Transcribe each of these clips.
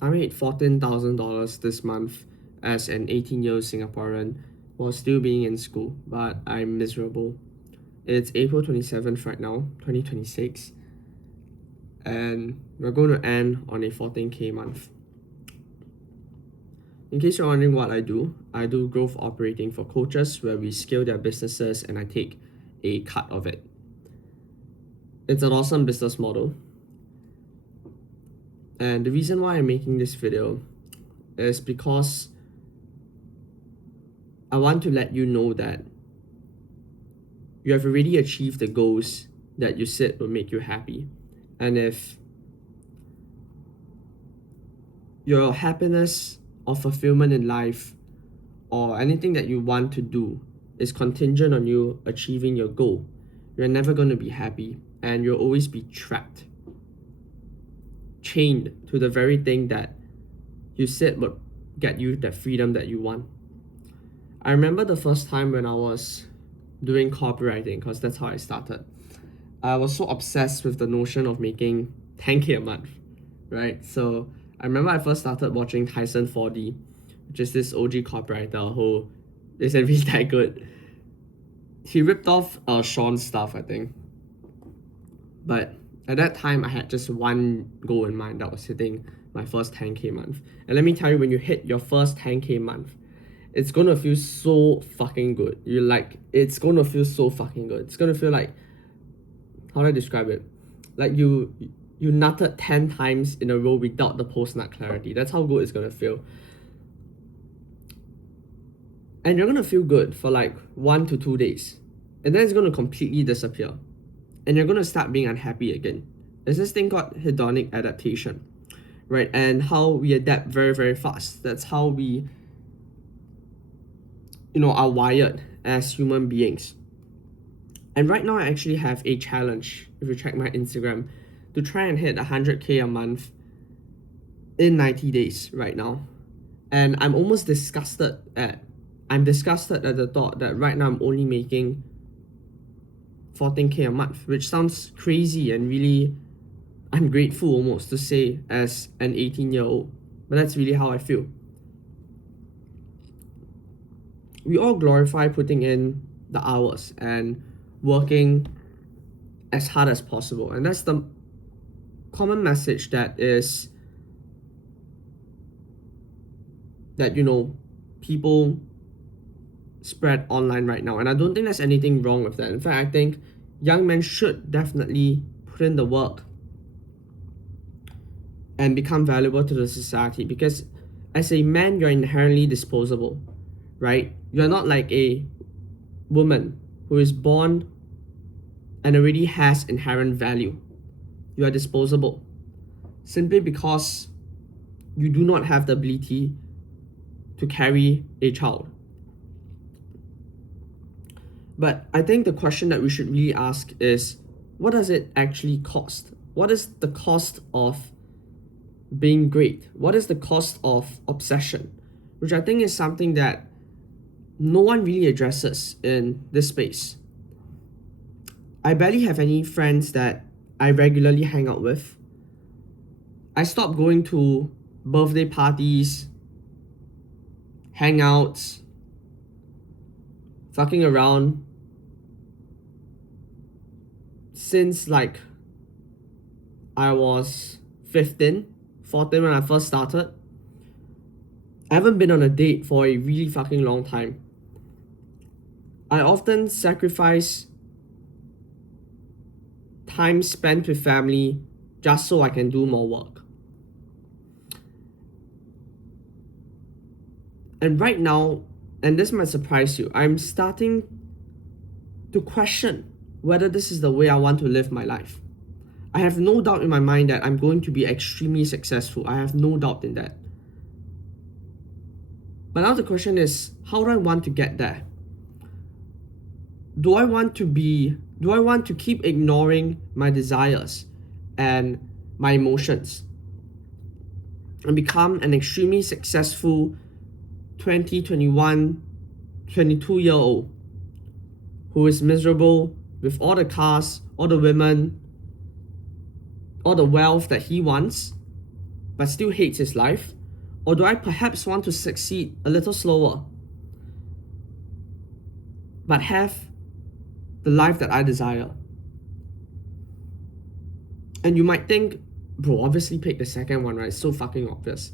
I made $14,000 this month as an 18-year-old Singaporean while still being in school, but I'm miserable. It's April 27th right now, 2026, and we're going to end on a 14K month. In case you're wondering what I do growth operating for coaches where we scale their businesses and I take a cut of it. It's an awesome business model. And the reason why I'm making this video is because I want to let you know that you have already achieved the goals that you said will make you happy. And if your happiness or fulfillment in life or anything that you want to do is contingent on you achieving your goal, you're never going to be happy and you'll always be trapped, chained to the very thing that you said would get you the freedom that you want. I remember the first time when I was doing copywriting, because that's how I started. I was so obsessed with the notion of making 10K a month, right? So I remember I first started watching Tyson 4D, which is this OG copywriter who isn't really that good. He ripped off Sean's stuff, I think. But at that time, I had just one goal in mind, that was hitting my first 10K month. And let me tell you, when you hit your first 10K month, it's gonna feel so fucking good. It's gonna feel so fucking good. It's gonna feel like, how do I describe it? Like you nutted 10 times in a row without the post-nut clarity. That's how good it's gonna feel. And you're gonna feel good for like 1 to 2 days. And then it's gonna completely disappear. And you're gonna start being unhappy again. There's this thing called hedonic adaptation, right? And how we adapt very, very fast. That's how we are wired as human beings. And right now I actually have a challenge, if you check my Instagram, to try and hit 100K a month in 90 days right now. And I'm disgusted at the thought that right now I'm only making 14K a month, which sounds crazy and really ungrateful almost to say as an 18-year-old. But that's really how I feel. We all glorify putting in the hours and working as hard as possible. And that's the common message that people spread online right now. And I don't think there's anything wrong with that. In fact, I think young men should definitely put in the work and become valuable to the society, because as a man, you're inherently disposable, right? You're not like a woman who is born and already has inherent value. You are disposable simply because you do not have the ability to carry a child. But I think the question that we should really ask is, what does it actually cost? What is the cost of being great? What is the cost of obsession? Which I think is something that no one really addresses in this space. I barely have any friends that I regularly hang out with. I stopped going to birthday parties, hangouts, fucking around since like I was 14 when I first started. I haven't been on a date for a really fucking long time. I often sacrifice time spent with family just so I can do more work. And right now, and this might surprise you, I'm starting to question whether this is the way I want to live my life. I have no doubt in my mind that I'm going to be extremely successful. I have no doubt in that. But now the question is, how do I want to get there? Do I want to keep ignoring my desires and my emotions and become an extremely successful 20, 21, 22-year-old who is miserable with all the cars, all the women, all the wealth that he wants, but still hates his life? Or do I perhaps want to succeed a little slower, but have the life that I desire? And you might think, bro, obviously pick the second one, right? It's so fucking obvious.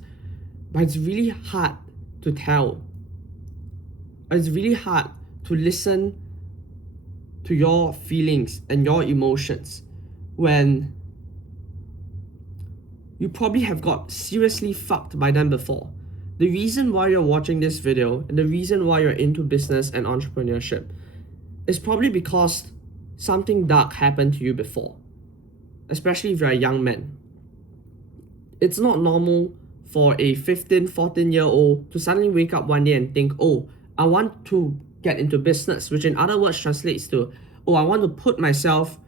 But it's really hard to tell. It's really hard to listen to your feelings and your emotions when you probably have got seriously fucked by them before. The reason why you're watching this video and the reason why you're into business and entrepreneurship is probably because something dark happened to you before, especially if you're a young man. It's not normal for a 15, 14-year-old to suddenly wake up one day and think, oh, I want to get into business, which in other words translates to, oh, I want to put myself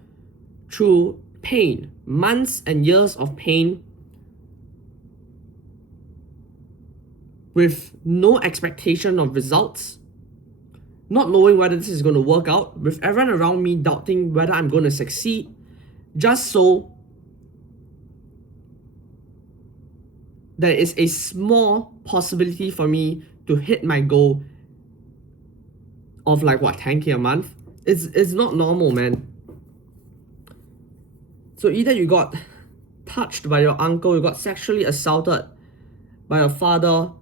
through pain, months and years of pain, with no expectation of results, not knowing whether this is going to work out, with everyone around me doubting whether I'm going to succeed, just so there is a small possibility for me to hit my goal of like what, 10K a month. It's not normal, man. So either you got touched by your uncle, you got sexually assaulted by your father,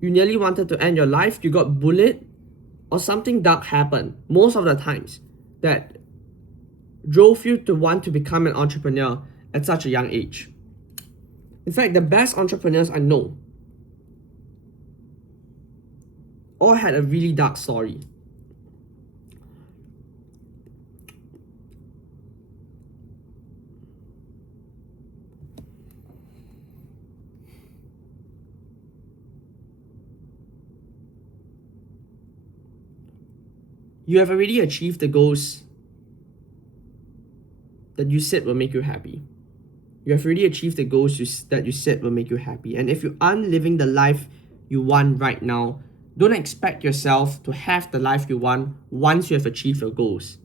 you nearly wanted to end your life, you got bullied, or something dark happened most of the times that drove you to want to become an entrepreneur at such a young age. In fact, the best entrepreneurs I know all had a really dark story. You have already achieved the goals that you said will make you happy. You have already achieved the goals that you said will make you happy. And if you aren't living the life you want right now, don't expect yourself to have the life you want once you have achieved your goals.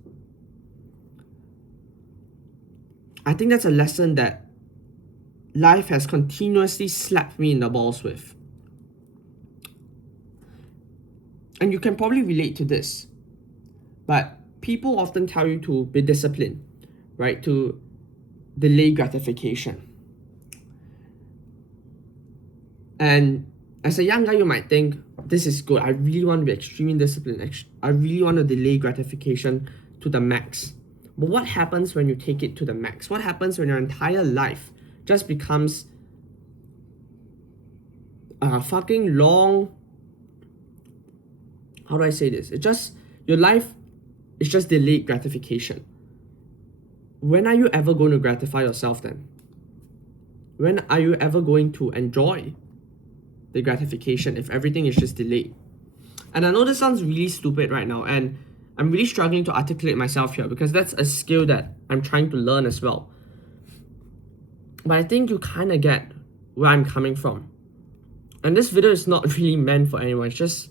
I think that's a lesson that life has continuously slapped me in the balls with. And you can probably relate to this. But people often tell you to be disciplined, right? To delay gratification. And as a young guy, you might think, this is good. I really want to be extremely disciplined. I really want to delay gratification to the max. But what happens when you take it to the max? What happens when your entire life just becomes a fucking long... How do I say this? Your life is just delayed gratification. When are you ever going to gratify yourself then? When are you ever going to enjoy the gratification if everything is just delayed? And I know this sounds really stupid right now, and I'm really struggling to articulate myself here because that's a skill that I'm trying to learn as well. But I think you kind of get where I'm coming from. And this video is not really meant for anyone, it's just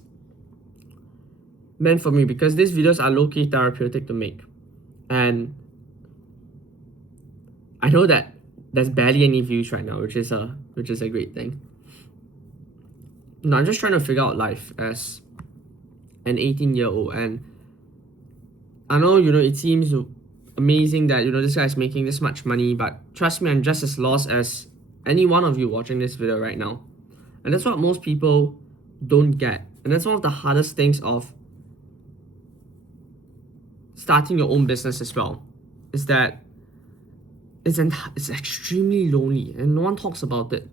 meant for me because these videos are low-key therapeutic to make. And I know that there's barely any views right now, which is a great thing. No, I'm just trying to figure out life as an 18-year-old, and I know, it seems amazing that, this guy's making this much money, but trust me, I'm just as lost as any one of you watching this video right now. And that's what most people don't get. And that's one of the hardest things of starting your own business as well, is that it's extremely lonely and no one talks about it.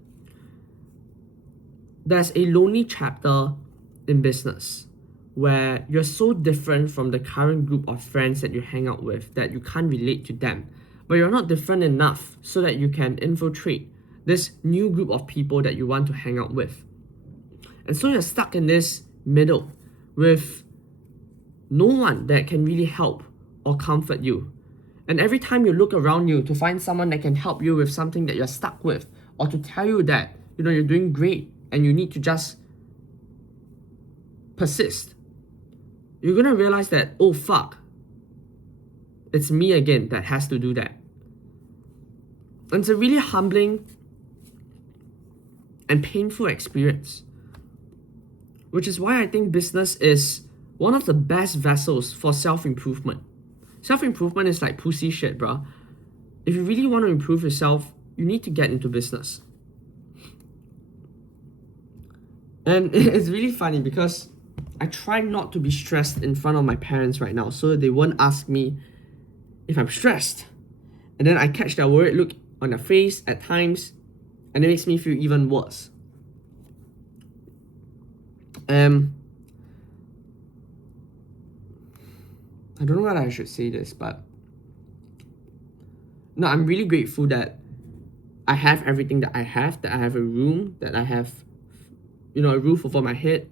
There's a lonely chapter in business where you're so different from the current group of friends that you hang out with that you can't relate to them, but you're not different enough so that you can infiltrate this new group of people that you want to hang out with. And so you're stuck in this middle with no one that can really help or comfort you. And every time you look around you to find someone that can help you with something that you're stuck with, or to tell you that you're doing great and you need to just persist, you're gonna realize that, oh fuck, it's me again that has to do that. And it's a really humbling and painful experience. Which is why I think business is one of the best vessels for self-improvement. Self-improvement is like pussy shit, bro. If you really want to improve yourself, you need to get into business. And it's really funny because I try not to be stressed in front of my parents right now, so they won't ask me if I'm stressed. And then I catch that worried look on their face at times, and it makes me feel even worse. I don't know whether I should say this, but no, I'm really grateful that I have everything that I have, that I have a room, that I have, a roof over my head,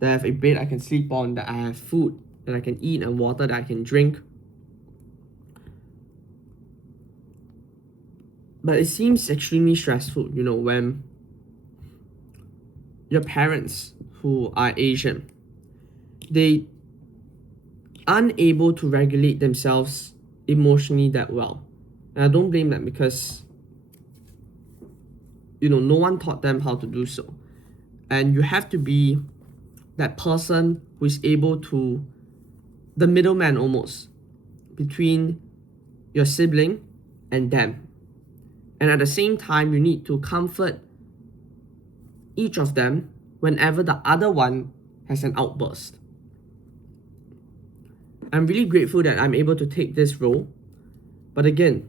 that I have a bed I can sleep on, that I have food that I can eat and water that I can drink. But it seems extremely stressful, when your parents who are Asian, they unable to regulate themselves emotionally that well. And I don't blame them because, no one taught them how to do so. And you have to be that person who is able to, the middleman almost, between your sibling and them. And at the same time, you need to comfort each of them whenever the other one has an outburst. I'm really grateful that I'm able to take this role. But again,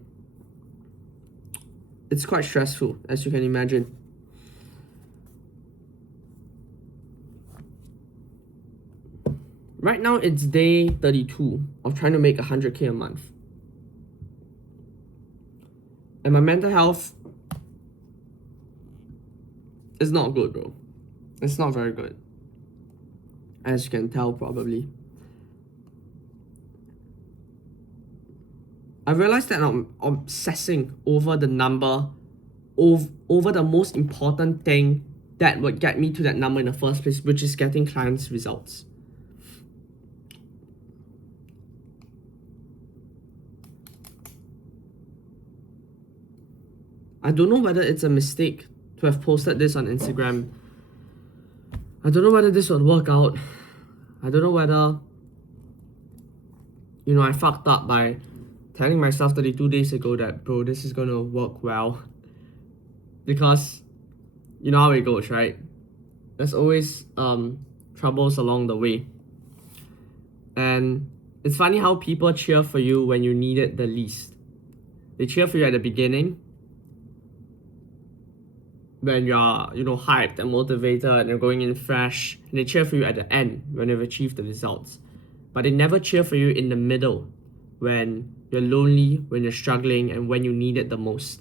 it's quite stressful, as you can imagine. Right now, it's day 32 of trying to make 100K a month. And my mental health is not good, bro. It's not very good. As you can tell, probably. I realized that I'm obsessing over the number, over the most important thing that would get me to that number in the first place, which is getting clients' results. I don't know whether it's a mistake to have posted this on Instagram. I don't know whether this would work out. I don't know whether, I fucked up by telling myself 32 days ago that, bro, this is gonna work well. Because, you know how it goes, right? There's always troubles along the way. And it's funny how people cheer for you when you need it the least. They cheer for you at the beginning, when you're, hyped and motivated and you're going in fresh, and they cheer for you at the end when you've achieved the results. But they never cheer for you in the middle, when you're lonely, when you're struggling, and when you need it the most.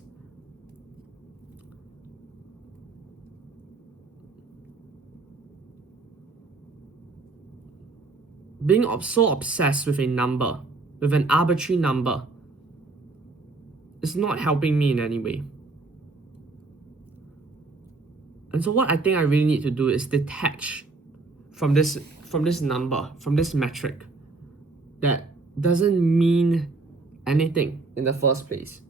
Being so obsessed with a number, with an arbitrary number, is not helping me in any way. And so what I think I really need to do is detach from this number, from this metric that doesn't mean anything in the first place.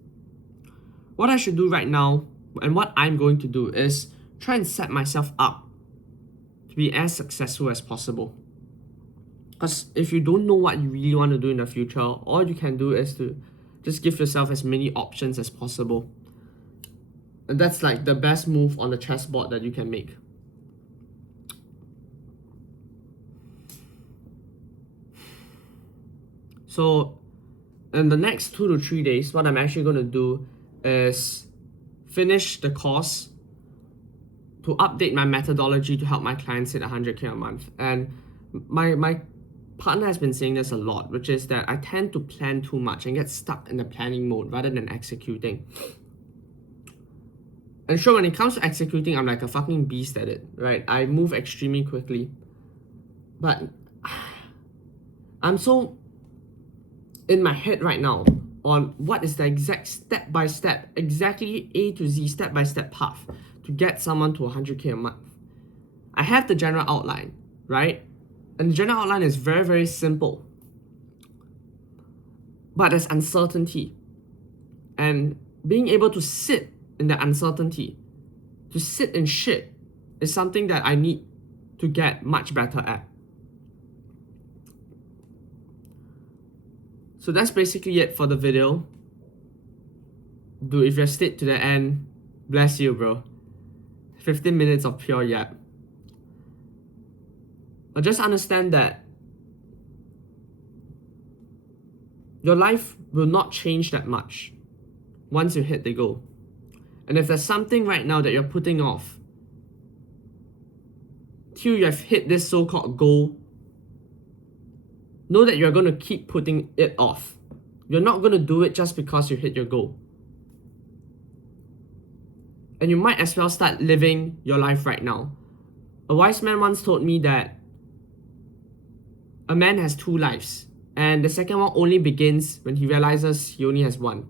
What I should do right now, and what I'm going to do, is try and set myself up to be as successful as possible. Because if you don't know what you really want to do in the future, all you can do is to just give yourself as many options as possible. And that's like the best move on the chessboard that you can make. So in the next 2 to 3 days, what I'm actually going to do is finish the course to update my methodology to help my clients hit 100K a month. And my partner has been saying this a lot, which is that I tend to plan too much and get stuck in the planning mode rather than executing. And sure, when it comes to executing, I'm like a fucking beast at it, right? I move extremely quickly. But I'm so in my head right now on what is the exact step-by-step, exactly A to Z step-by-step path to get someone to 100K a month. I have the general outline, right? And the general outline is very, very simple. But there's uncertainty. And being able to sit in the uncertainty to sit in shit is something that I need to get much better at. So that's basically it for the video. Dude, if you stayed to the end, bless you, bro. 15 minutes of pure yap. But just understand that your life will not change that much once you hit the goal. And if there's something right now that you're putting off till you have hit this so-called goal, know that you're going to keep putting it off. You're not going to do it just because you hit your goal. And you might as well start living your life right now. A wise man once told me that a man has 2 lives, and the second one only begins when he realizes he only has one.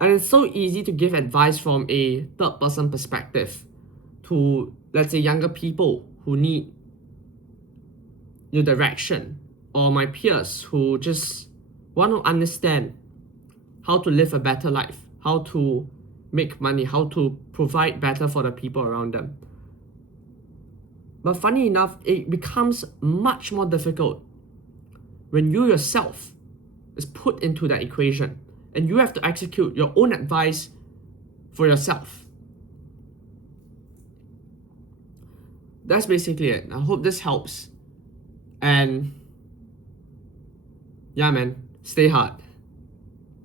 And it's so easy to give advice from a third-person perspective to, let's say, younger people who need your direction, or my peers who just want to understand how to live a better life, how to make money, how to provide better for the people around them. But funny enough, it becomes much more difficult when you yourself is put into that equation and you have to execute your own advice for yourself. That's basically it. I hope this helps. And yeah, man, stay hard.